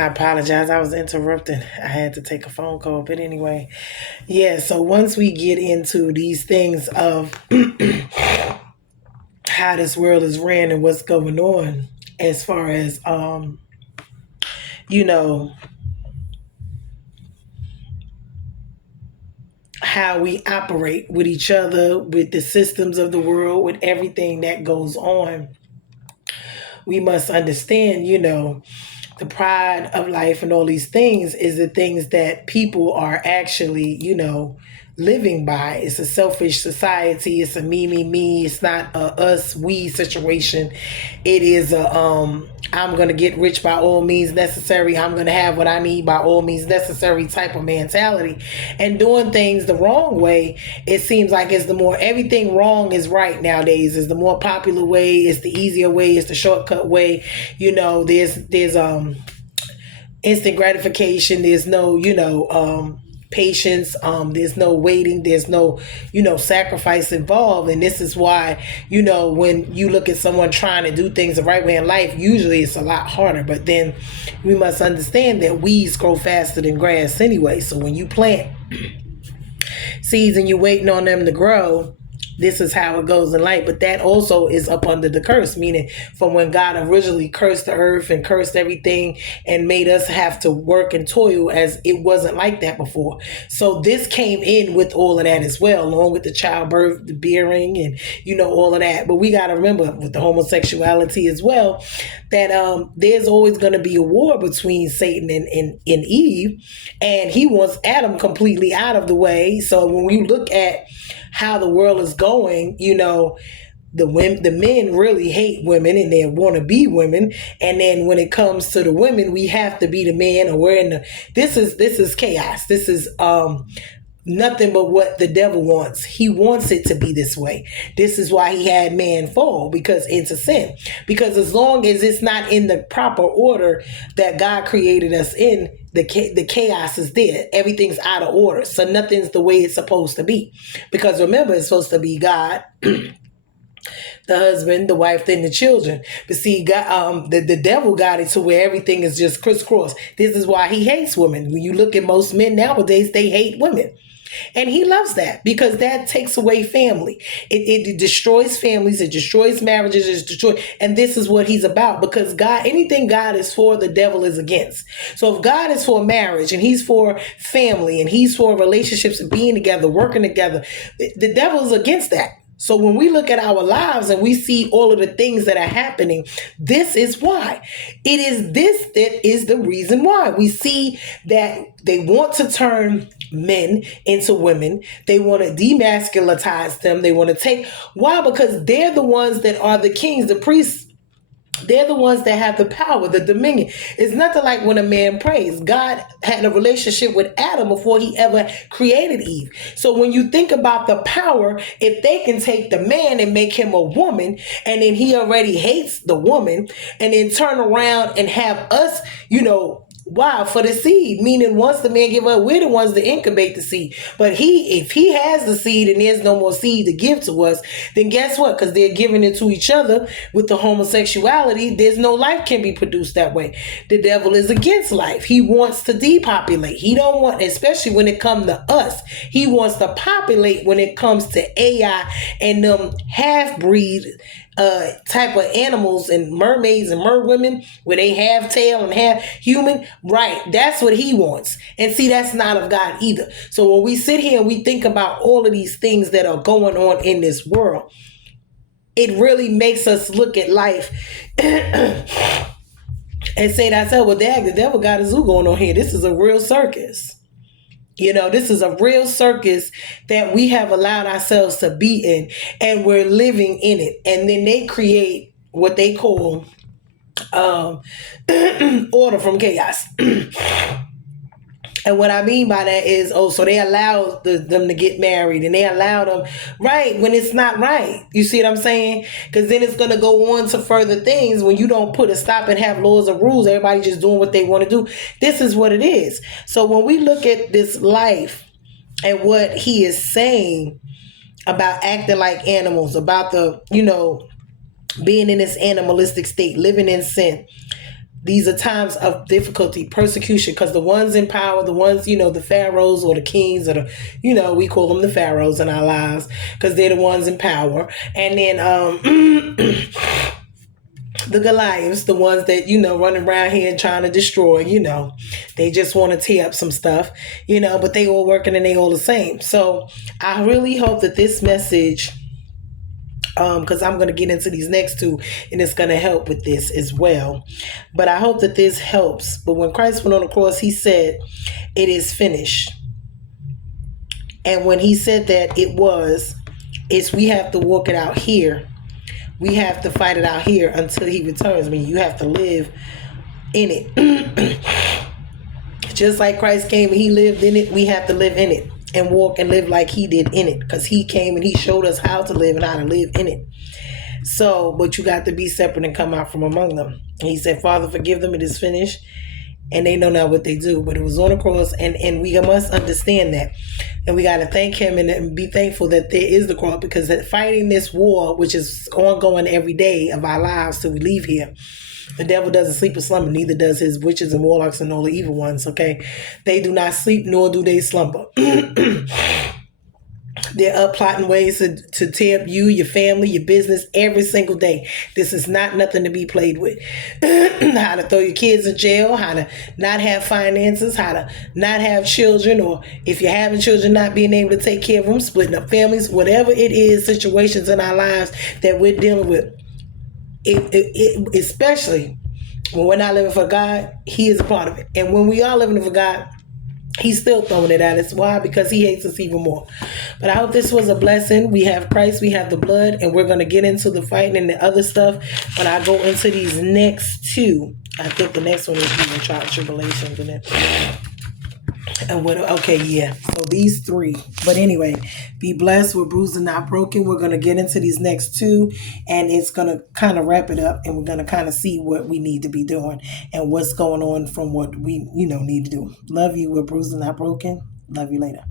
I apologize. I was interrupted. I had to take a phone call. But anyway, yeah, so once we get into these things of how this world is ran and what's going on as far as you know, how we operate with each other, with the systems of the world, with everything that goes on, we must understand, the pride of life and all these things is the things that people are actually, living by. It's a selfish society. It's a me. It's not a us we situation. It is a I'm gonna get rich by all means necessary. I'm gonna have what I need by all means necessary type of mentality. And doing things the wrong way, it seems like it's the more everything wrong is right nowadays. Is the more popular way. It's the easier way. It's the shortcut way. There's instant gratification. There's no patience. There's no waiting. There's no sacrifice involved. And this is why when you look at someone trying to do things the right way in life, usually it's a lot harder. But then we must understand that weeds grow faster than grass anyway. So when you plant seeds and you're waiting on them to grow, this is how it goes in life. But that also is up under the curse, meaning from when God originally cursed the earth and cursed everything and made us have to work and toil, as it wasn't like that before. So this came in with all of that as well, along with the childbirth, the bearing, and all of that. But we got to remember with the homosexuality as well, that there's always going to be a war between Satan and Eve, and he wants Adam completely out of the way. So when we look at how the world is going, the men really hate women and they want to be women, and then when it comes to the women, we have to be the man, or we're in the this is chaos. This is nothing but what the devil wants. He wants it to be this way. This is why he had man fall, because into sin. Because as long as it's not in the proper order that God created us in, the chaos is there. Everything's out of order. So nothing's the way it's supposed to be. Because remember, it's supposed to be God, the husband, the wife, then the children. But see, God, the devil got it to where everything is just crisscross. This is why he hates women. When you look at most men nowadays, they hate women. And he loves that because that takes away family. It destroys families. It destroys marriages. It destroys. And this is what he's about, because God, anything God is for, the devil is against. So if God is for marriage and he's for family and he's for relationships and being together, working together, the devil is against that. So when we look at our lives and we see all of the things that are happening, this is why. It is this that is the reason why. We see that they want to turn men into women. They want to demasculinize them. They want to take, why? Because they're the ones that are the kings, the priests. They're the ones that have the power, the dominion. It's nothing like when a man prays. God had a relationship with Adam before he ever created Eve. So when you think about the power, if they can take the man and make him a woman, and then he already hates the woman, and then turn around and have us, wow, for the seed, meaning once the man give up, we're the ones that incubate the seed. But if he has the seed and there's no more seed to give to us, then guess what? Because they're giving it to each other with the homosexuality, there's no life can be produced that way. The devil is against life. He wants to depopulate. He don't want, especially when it comes to us, he wants to populate when it comes to AI and them half-breed type of animals and mermaids and merwomen where they have tail and have human, right? That's what he wants. And see, that's not of God either. So when we sit here and we think about all of these things that are going on in this world, it really makes us look at life and say to ourselves, well, dang, the devil got a zoo going on here. This is a real circus. This is a real circus that we have allowed ourselves to be in, and we're living in it. And then they create what they call order from chaos. And what I mean by that is, so they allow them to get married, and they allow them, right, when it's not right. You see what I'm saying? Because then it's going to go on to further things when you don't put a stop and have laws or rules. Everybody just doing what they want to do. This is what it is. So when we look at this life and what he is saying about acting like animals, about the, being in this animalistic state, living in sin, These are times of difficulty, persecution, because the ones in power, the ones, the pharaohs or the kings, or we call them the pharaohs in our lives because they're the ones in power. And then the Goliaths, the ones that, running around here and trying to destroy, they just want to tear up some stuff, but they all working and they all the same. So I really hope that this message, because I'm going to get into these next two and it's going to help with this as well. But I hope that this helps. But when Christ went on the cross, he said, "It is finished." And when he said that, it's we have to walk it out here. We have to fight it out here until he returns. I mean, you have to live in it. Just like Christ came and he lived in it, we have to live in it and walk and live like he did in it, because he came and he showed us how to live and how to live in it. So, but you got to be separate and come out from among them. And he said, "Father, forgive them, it is finished, and they know not what they do." But it was on the cross, and we must understand that. And we got to thank him and be thankful that there is the cross, because that fighting this war, which is ongoing every day of our lives till we leave here. The devil doesn't sleep or slumber, neither does his witches and warlocks and all the evil ones, okay? They do not sleep, nor do they slumber. They're up plotting ways to tear up you, your family, your business every single day. This is not nothing to be played with. How to throw your kids in jail, how to not have finances, how to not have children, or if you're having children, not being able to take care of them, splitting up families, whatever it is, situations in our lives that we're dealing with. Especially when we're not living for God, he is a part of it. And when we are living for God, he's still throwing it at us. Why? Because he hates us even more. But I hope this was a blessing. We have Christ, we have the blood, and we're going to get into the fighting and the other stuff when I go into these next two. I think the next one is even tribulations and then. And what? Okay, yeah. So these three. But anyway, be blessed. We're bruised and not broken. We're going to get into these next two, and it's going to kind of wrap it up, and we're going to kind of see what we need to be doing and what's going on from what we, need to do. Love you. We're bruised and not broken. Love you later.